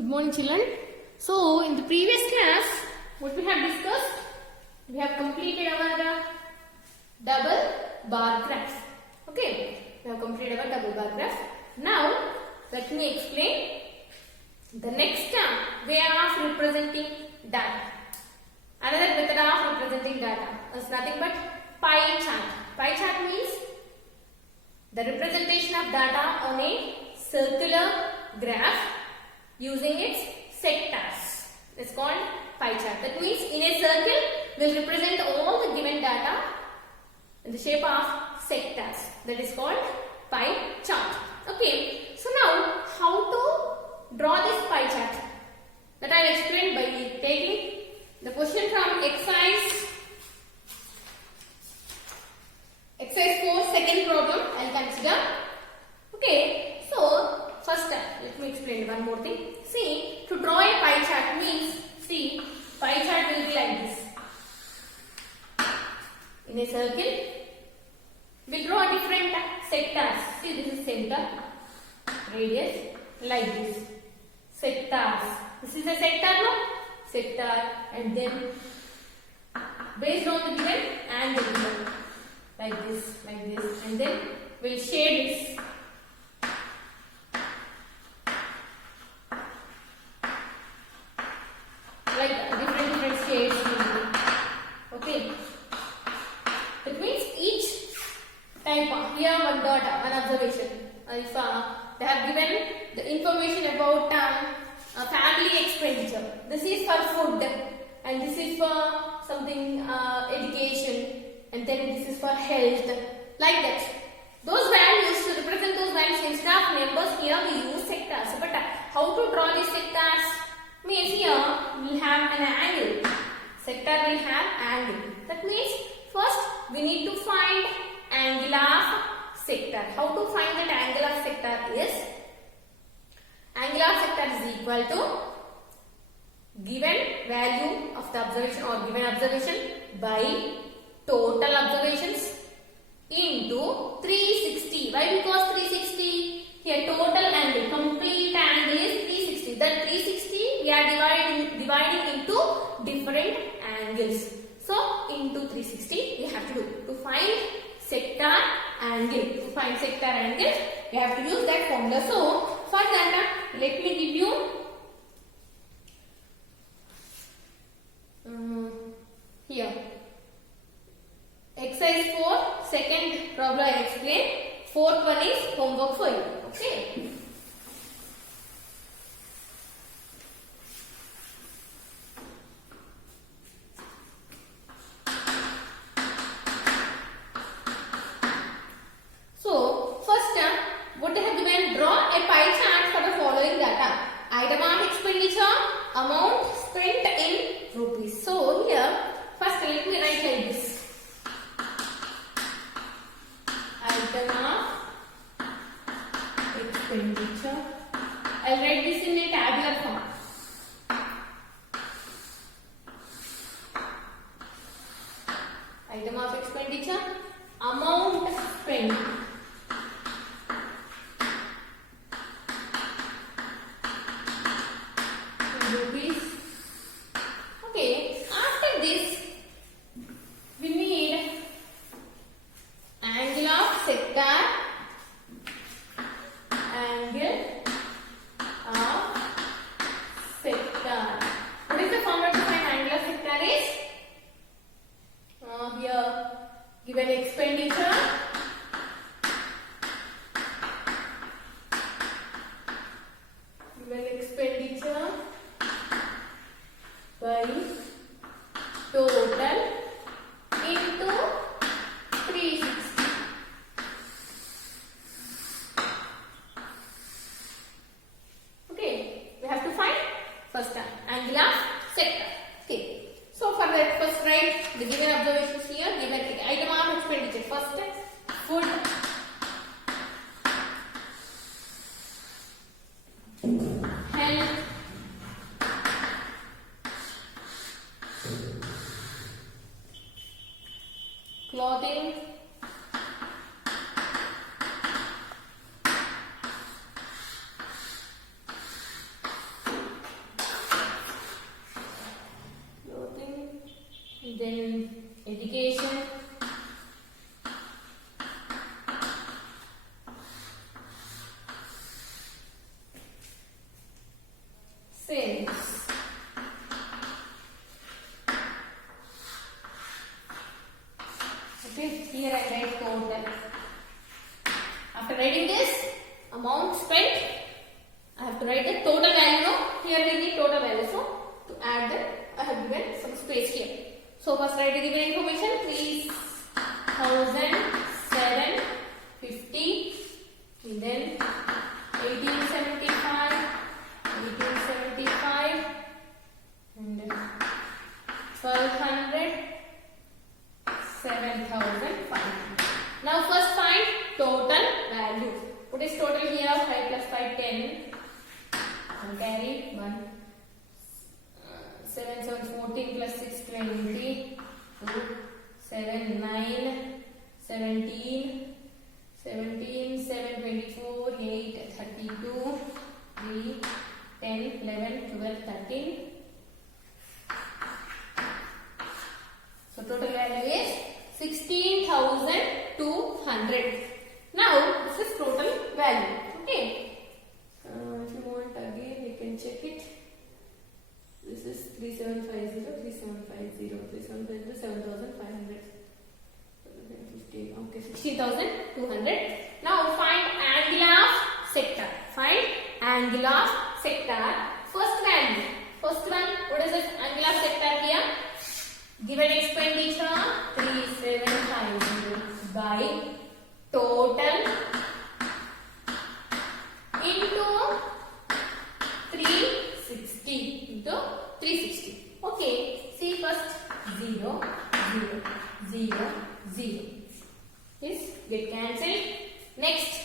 Good morning, children. So, in the previous class, what we have discussed? We have completed our double bar graph. Okay, we have completed our double bar graph. Now, let me explain the next way of representing data. Another method of representing data is nothing but pie chart. Pie chart means the representation of data on a circular graph using its sectors. It's called pie chart. That means in a circle we will represent all the given data in the shape of sectors. That is called pie chart. Okay. So now how to draw this pie chart? That I will explain by taking the question from exercise 4, second problem I will consider. Okay. So first let me explain one more thing. See, to draw a pie chart means, see, pie chart will be like this. In a circle, we will draw different sectors. See, this is center, radius, like this. Sectors. This is a sector, no? Sector, and then based on the given angle, like this, and then we will shade this. Like different shades. Okay. That means each type of, here one dot, one observation. If they have given the information about family expenditure. This is for food, and this is for something education, and then this is for health. Like that. Those values, to represent those values instead of numbers, here we use sectors. But how to draw these sectors? Means here we will have an angle. Sector will have angle. That means first we need to find angle of sector. How to find that angle of sector is, angle of sector is equal to given value of the observation or given observation by total observations into 360. Why? Because 360, here total angle, complete angle is 360. That 360 we are dividing into different angles. So into 360 we have to do. To find sector angle, we have to use that formula. So for that, let me give you here exercise 4, second problem I explained. Fourth one is homework for you. Okay. So first, what I have given, draw a pie chart for the following data. Item of expenditure, amount spent in rupees. So here, first let me write like this. Item of expenditure. I will write this in a tabular form. Item of expenditure, amount spent. Rupees. Okay, after this we need angle of sector, angle of sector. What is the formula to find angle of sector is? Here given expenditure, by total into 360. After writing this amount spent, I have to write the total value. No, here we need total value. So to add that, I have given some space here. So first write the given information. 3,750, and then 1875, and then 1200, 7,500. Now first find total value. What is total here? 5 plus 5, 10. And carry 1. 7, 7, 14 plus 6, 20. 2, 7, 9, 17. 17, 7, 24, 8, 32, 3, 10, 11, 12, 13. So total value is 16,200. Now this is total value. Okay. If you want again, you can check it. This is 3750, 3750, 3750, 7,500. Okay, 16,200. Now find angle of sector. Find angle of sector. First value. First one. What is this angle of sector here? Given expenditure 3750 by total into 360 into 360. Okay. See first 0, 0, 0, 0. Yes, get cancelled. Next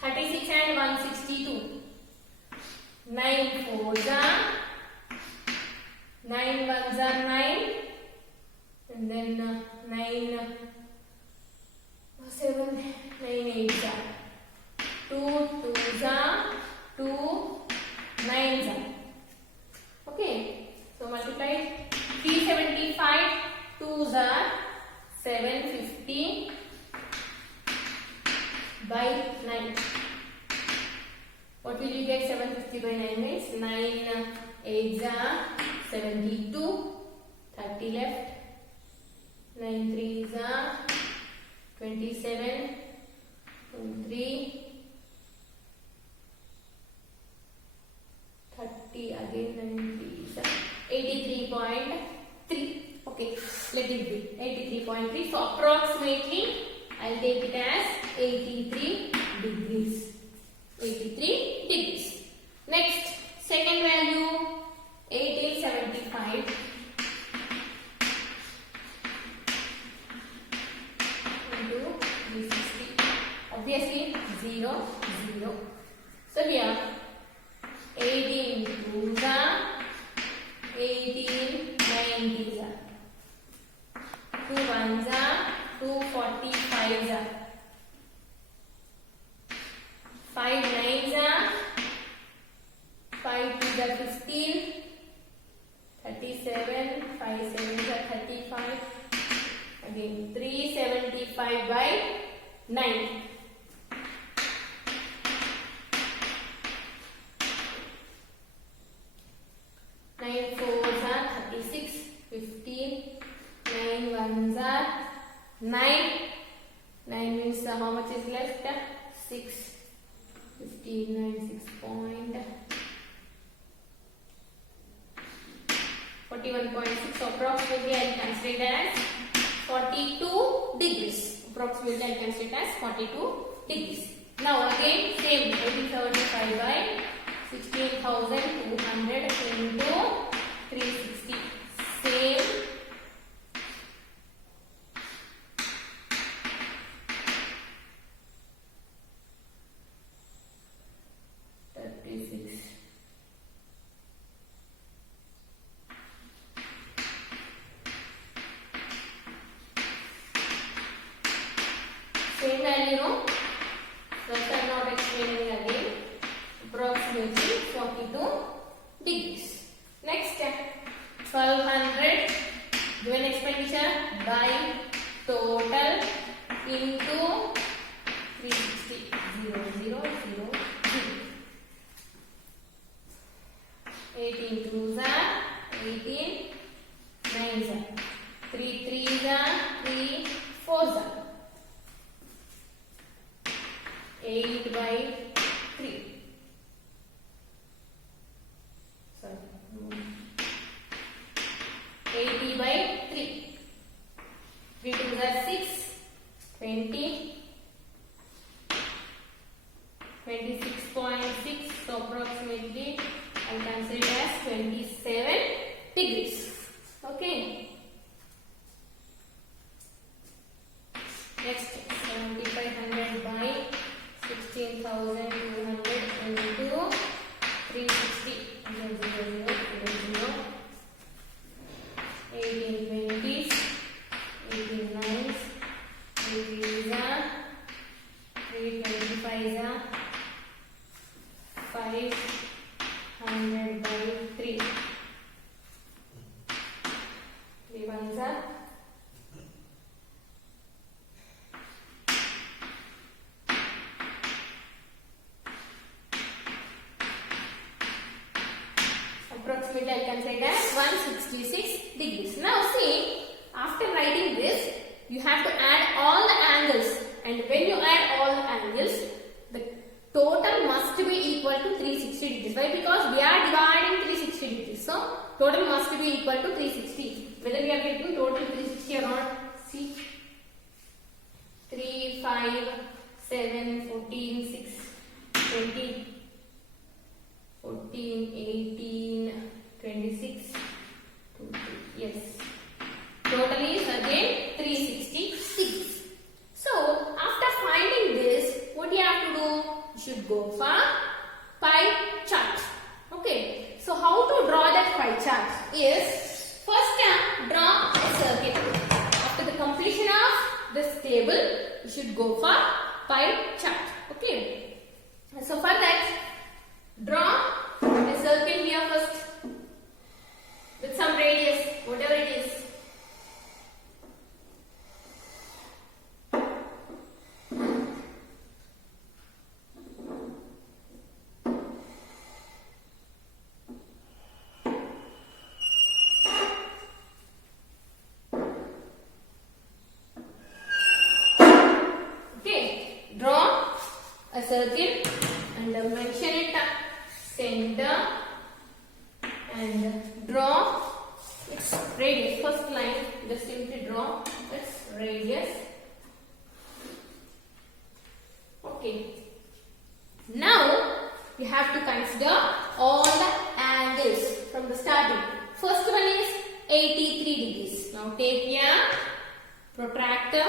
36 and 162. 9 4s are 9 1s are 9, and then 9 7 9 8s are 2 2s are 2 9s are. Okay, so multiply 375 2s are 750 by 9. What will you get? 750 by 9 means 9 8s are 72, 30 left. 9 3s are 27, 3, 30 again, 9 3s are 83.3. Okay, let it be 83.3. So approximately I'll take it as 83 degrees. 83 degrees. Next, second value 1875 into 360. Obviously 0, 0. So here 18 2s are 18 90s are 2 1s are 245s are 5 9s are 5 2s are 15, 37, 5 7s are 35, again 375 by 9. 9 4s are 36, 15, 9 1s are 9. 9 means how much is left? 6. 15 9 6 point 41.6. So approximately I can consider it as 42 degrees. Approximately I can consider it as 42 degrees. Now again same 1875 by 16,200 into 360. Same. Same value, no? First I am not explaining again. Approximately 42 degrees. Next, 1200 8 by 3. Sorry. 80 by 3. 3 2s are 6. 20. 26.6. So approximately I will consider it as 27 degrees. Okay. Next, 7500 by 16,200 into 360. 18 20s, 18 9s, 18s are 3 25s are 500 by 3. 3 ones are approximately I can say that 166 degrees. Now see, after writing this, you have to add all the angles, and when you add all the angles, the total must be equal to 360 degrees. Why? Because we are dividing 360 degrees. So total must be equal to 360. Whether we are getting total 360 or not, see, 3, 5, 7, 14, 6, 20. 14, 18, 26, 2, yes. Total is again 360 degrees. So, after finding this, what you have to do? You should go for pie chart. Okay. So, how to draw that pie chart is, first draw a circle. After the completion of this table, you should go for pie chart. Okay. So, for that, draw a circle here first with some radius, whatever it is. Okay, draw a circle and mention it center and draw its radius. First line, just simply draw its radius. Okay. Now you have to consider all the angles from the starting. First one is 83 degrees. Now take your protractor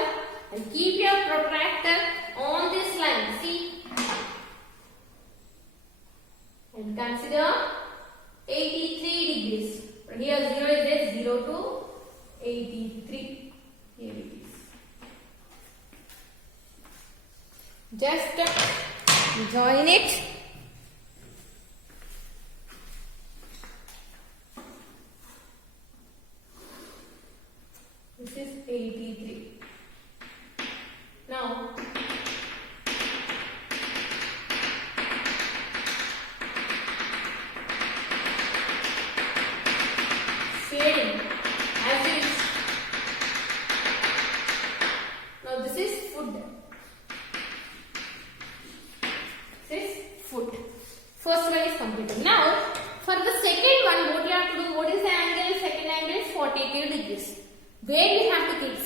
and keep your protractor on this line. See? And consider 83 degrees. Here 0 is there, 0 to 83. Here it is. Just join it. This is 83. Now, shading as it is. Now this is foot. This is foot. First one is completed. Now for the second one, what you have to do? What is the angle? Second angle is 42 degrees. Where we have to keep?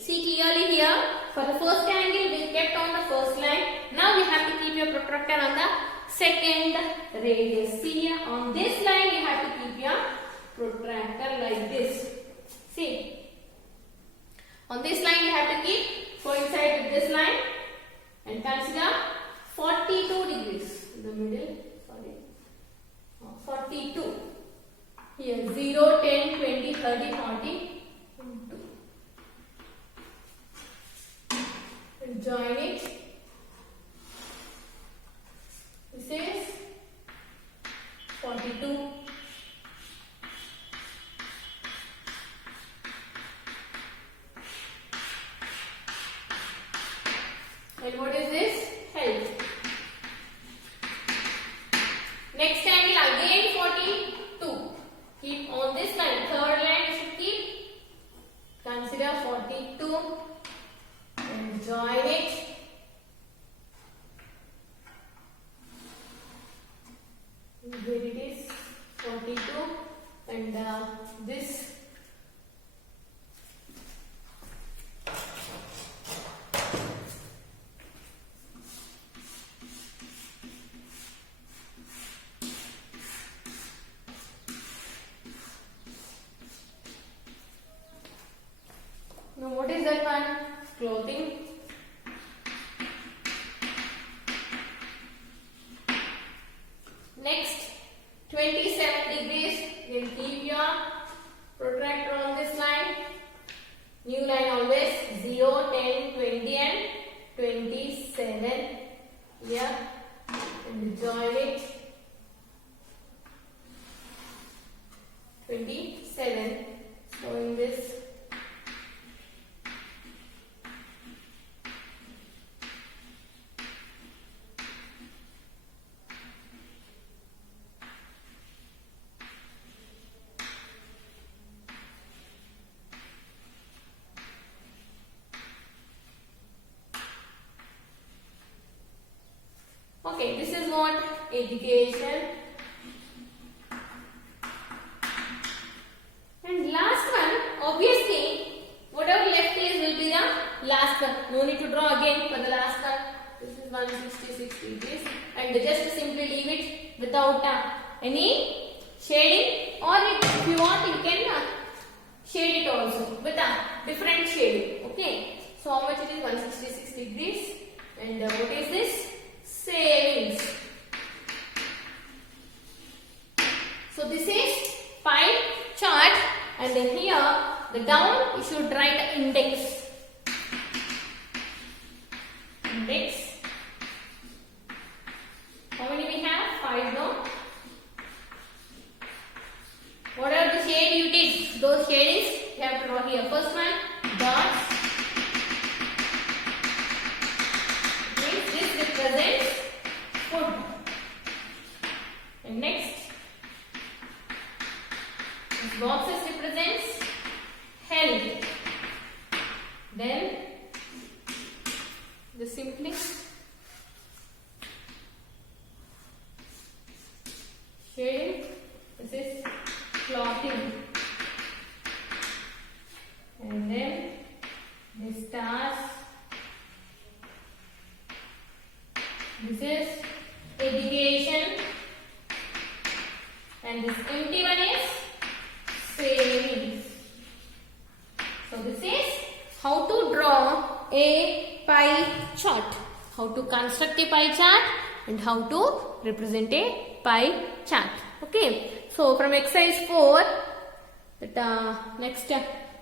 See clearly here. For the first angle, we kept on the first line. Now we have to keep your protractor on the second radius. See here, on this line you have to keep your protractor like this. See, on this line you have to keep coincide with this line and consider 42 degrees in the middle. Sorry, 42. Here 0, 10, 20, 30, 40. And join it. This is 42. And what is this? Help. Next angle again 42. Keep on this line. Third line you should keep. Consider 42 and join it. Here it is 42 and this now what is that one? Clothing. Next 27 degrees, you can keep your protractor on this line. New line always 0, 10, 20 and 27 here and join it 27. So in this okay, this is what education. And last one, obviously, whatever left is will be the last one. No need to draw again for the last one. This is 166 degrees. And just simply leave it without any shading. Or if you want, you can shade it also with a different shading. Okay. So how much it is? 166 degrees. And what is this? Savings. So this is pie chart, and then here the down you should write the index. Index. How many we have? 5, no? What are the shade you did? Those shadings you have to draw here. First one, dots. Means this represents food. And next, this boxes represents health. Then the simply shading. This is clothing. And then the stars. This is education. And this empty one is savings. So this is how to draw a pie chart. How to construct a pie chart and how to represent a pie chart. Okay. So from exercise 4, that next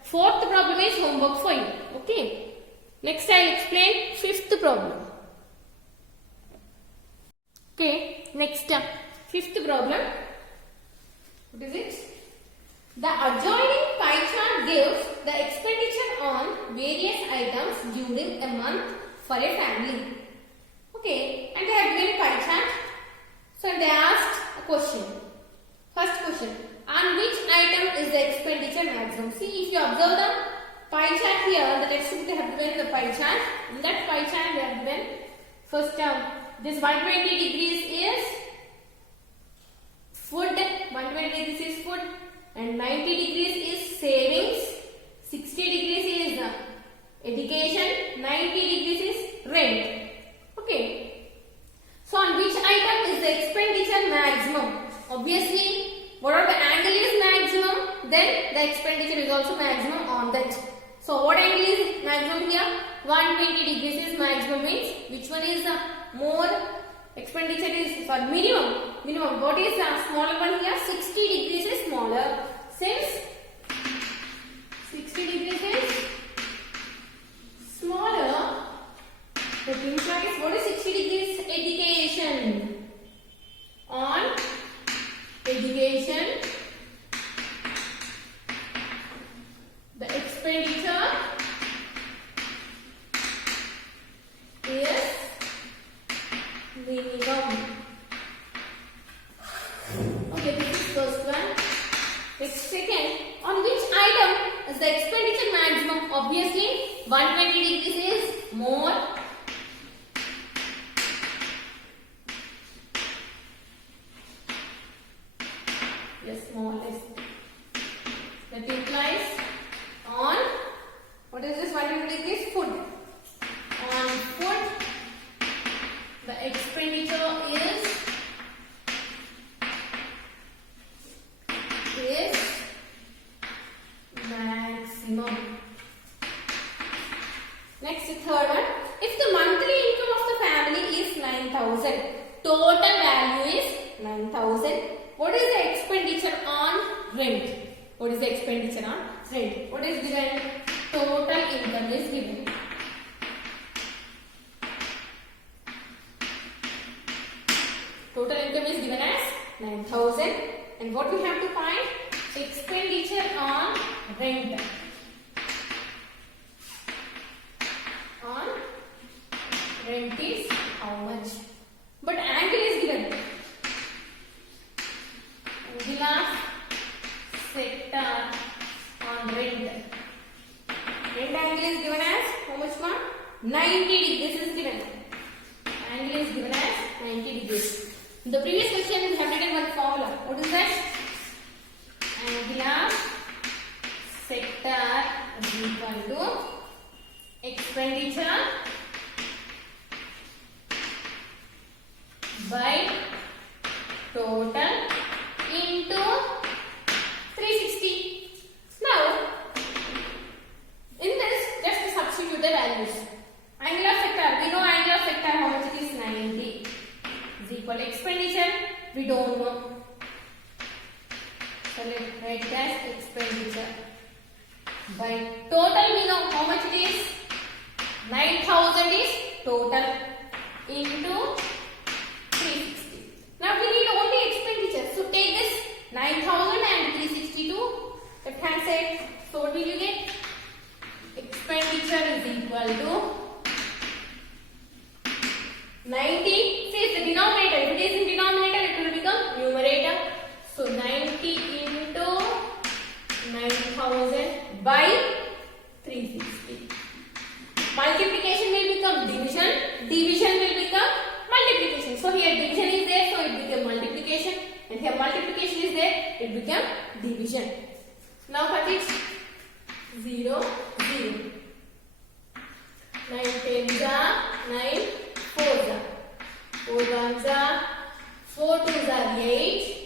fourth problem is homework for you. Okay. Next I will explain fifth problem. Okay. Next fifth problem. What is it? The adjoining pie chart gives the expenditure on various items during a month for a family. Okay, and they have given pie chart. So they asked a question. First question, on which item is the expenditure maximum? See, if you observe the pie chart here, the textbook they have given the pie chart. In that pie chart they have given first this 120 degrees is food, 120 degrees is food, and 90 degrees is savings, 60 degrees is education, 90 degrees is rent. Okay. So on which item is the expenditure maximum? Obviously, whatever the angle is maximum, then the expenditure is also maximum on that. So what angle is maximum here? 120 degrees is maximum, means which one is more expenditure is for minimum. Minimum. What is the smaller one here? 60 degrees is smaller. Since 60 degrees is smaller, the pink chart is what is 60 degrees? Education. On education, the expenditure is minimum. Okay, this is first one. Next, second, on which item is the expenditure maximum? Obviously, 120 degrees is more. the smallest. That implies on, what is this 120 degrees? Food. On food, the expenditure is maximum. Next, the third one. If the monthly income of the family is 9,000, total value is 9,000. What is the expenditure on rent? What is the expenditure on rent? What is given? Total income is given. Total income is given as 9,000. And what we have to find? Expenditure on rent. On rent is how much? But angle is given. Angle of sector on rent. Rent angle is given as how much more? 90 degrees is given. Angle is given as 90 degrees. In the previous question we have written one formula. What is that? Angle of sector is equal to expenditure by total into 360. Now, in this, just substitute the values. Angle of sector, we know angle of sector how much it is? 90 is equal to expenditure, we don't know. So let's write it as expenditure by total, we know how much it is? 9,000 is total into 360. Now we need only expenditure. So take this 9,000 and 360 to left hand side. So what will you get? Expenditure is equal to 90. See the denominator. If it is in denominator, it will become numerator. So 90 into 9,000 by 360. Multiplication will become division. Division will become multiplication. So here division is there, so it became multiplication. And here multiplication is there, it became division. Now cut it. 0, 0. 9 tens are 9 fours are 4 ones are 4 twos are 8.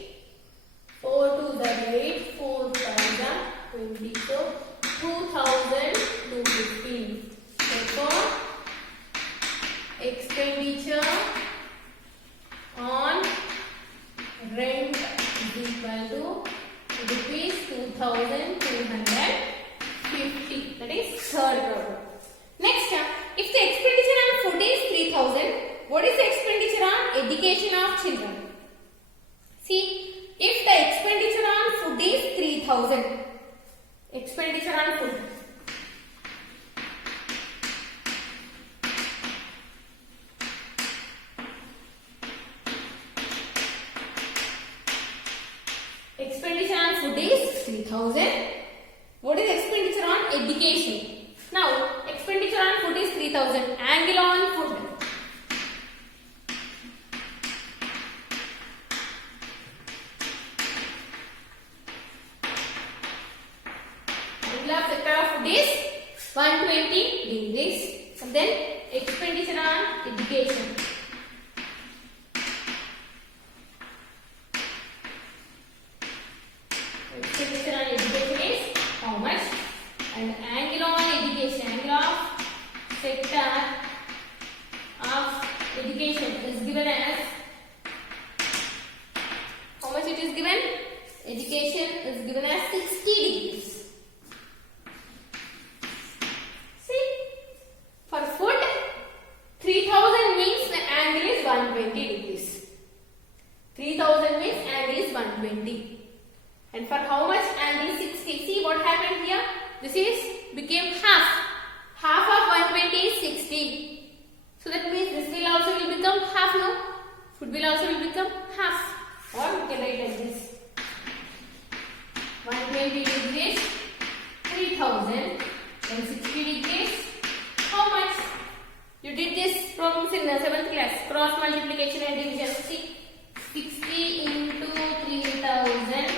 4 twos are 8. 4 fives are 20. So 2,215. Therefore, expenditure on rent is equal to rupees 2,250. That is third problem. Next, if the expenditure on food is 3,000, what is the expenditure on education of children? See, if the expenditure on food is 3,000, expenditure on food. Expenditure on food is 3,000. What is expenditure on education? Now, expenditure on food is 3,000. Angle on food. Angle of sector of food is 120 degrees. And then expenditure on education. Expenditure on education is how much? And angle on education, angle of sector of education is given as how much it is given? Education is given as 60 degrees. See, for food 3,000 means the angle is 120 degrees. 3,000 means angle is 120. And for how much? Angle 60. See what happened here? This is became half. Half of 120 is 60. So that means this will also will become half, no? Food will also will become half. Or we can write like this. 120 degrees, 3,000. And 60 degrees, how much? You did this problems in the 7th class. Cross multiplication and division. See, 60 into 3,000.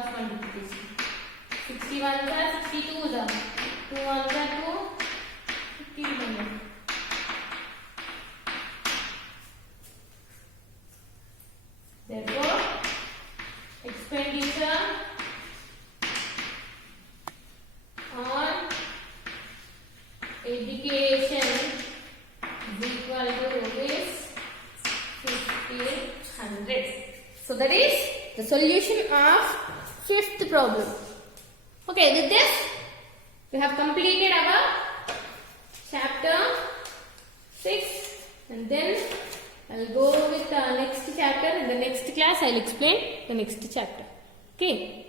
cross multiplication. 61 are 62 are 2 ones are 2, 1500. Therefore, expenditure on education is equal to rupees 1500. So that is the solution of fifth problem. Okay, with this we have completed our chapter 6, and then I'll go with the next chapter. In the next class I'll explain the next chapter. Okay.